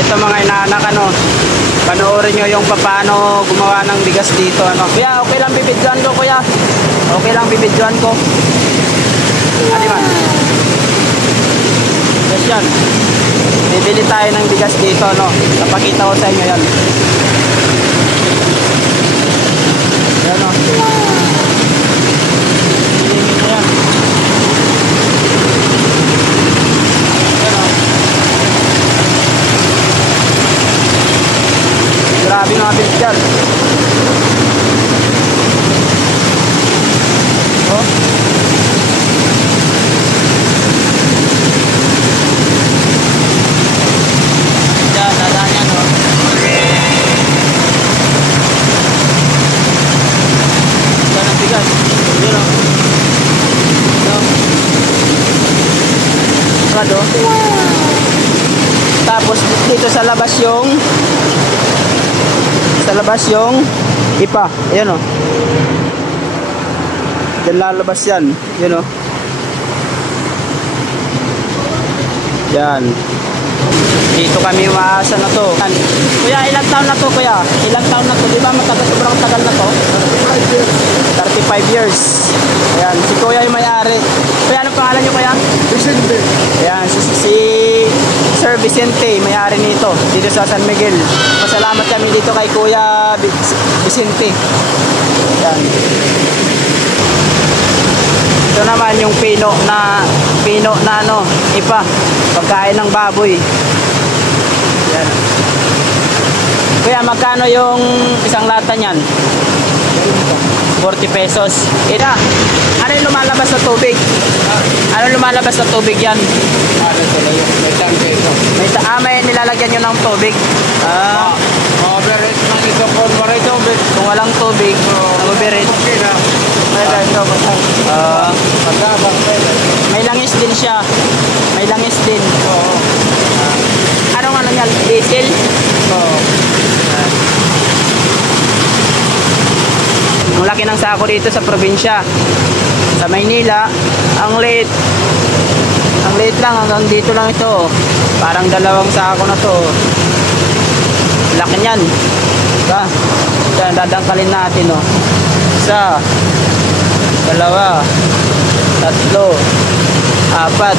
ito mga inaanak, ano, panoorin nyo yung paano gumawa ng bigas dito, ano. Kuya, okay lang bibidyoan ko, kuya. Okay lang bibidyoan ko. Ano man? Yes, yan. Bibili tayo ng bigas dito, no. Napakita ko sa inyo yan. Yan, no. Bilhin nyo yan. Yan, no. Grabe mga bigas dyan. Oh. Tapos dito sa labas yung ipa. Ayan, oh. Diyan lalabas yan. Yan, oh. Yan. Dito kami umaasa na to. Kuya, ilang taon na to, kuya? Ilang taon na to? Di ba matagal, sobrang tagal na to? 35 years. Ayan, si kuya yung may-ari. Kuya, anong pangalan nyo, kuya? Vicente. Ayan, si Sir Vicente, may-ari nito, dito sa San Miguel. Pasalamat kami dito kay Kuya Vicente. Ayan. Ito naman yung pino na ano, ipa, pagkain ng baboy. Ayan. Kuya, magkano yung isang lata niyan? 40 pesos. Ina, ano yung lumalabas na tubig? Ano lumalabas na tubig yan? May tangke ito. May nilalagyan nyo ng tubig. Overhead man ito kung maray tubig. Kung walang tubig, overhead. Okay na. Pagkabang pwede. May langis din siya. May langis din. Oo. Anong ano yan? Diesel? Oo. Ang laki ng sako dito sa probinsya. Sa Maynila, ang liit. Ang liit lang, hanggang dito lang ito. Parang dalawang sako na to. Laki niyan. Diba? Diyan, dadangkalin natin, oh. Isa, 2, 3, 4,